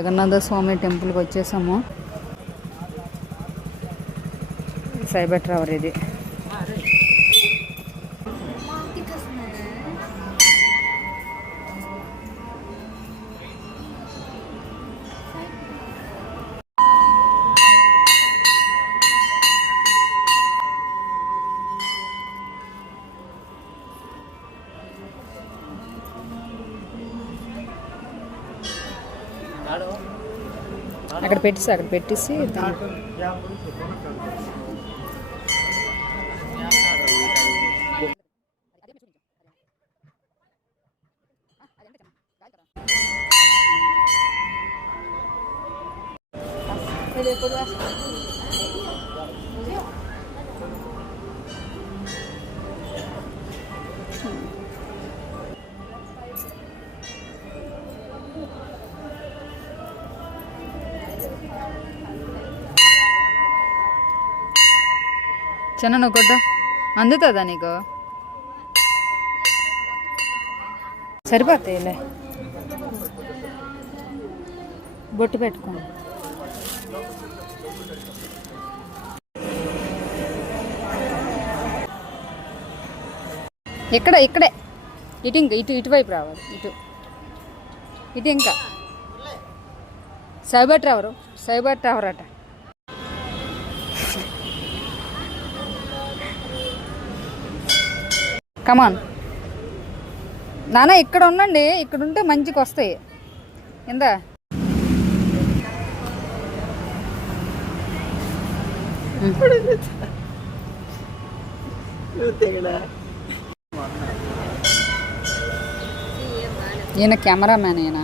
జగన్నాథ స్వామి టెంపుల్కి వచ్చేసాము. Cyber tower ఇది. అక్కడ పెట్టేసి చిన్న నువ్వు కొట్ట అందుతుందా నీకు? సరిపోతాయిలే, బొట్టు పెట్టుకో. ఇక్కడే ఇటు ఇంకా ఇటువైపు రావాలి. ఇటు ఇంకా సైబర్ టవర్ అట. కమాన్ నాన్న, ఇక్కడ ఉండండి, ఇక్కడ ఉంటే మంచిగా వస్తాయి. ఇందా ఈయన కెమెరామ్యాన్. ఈయన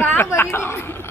రా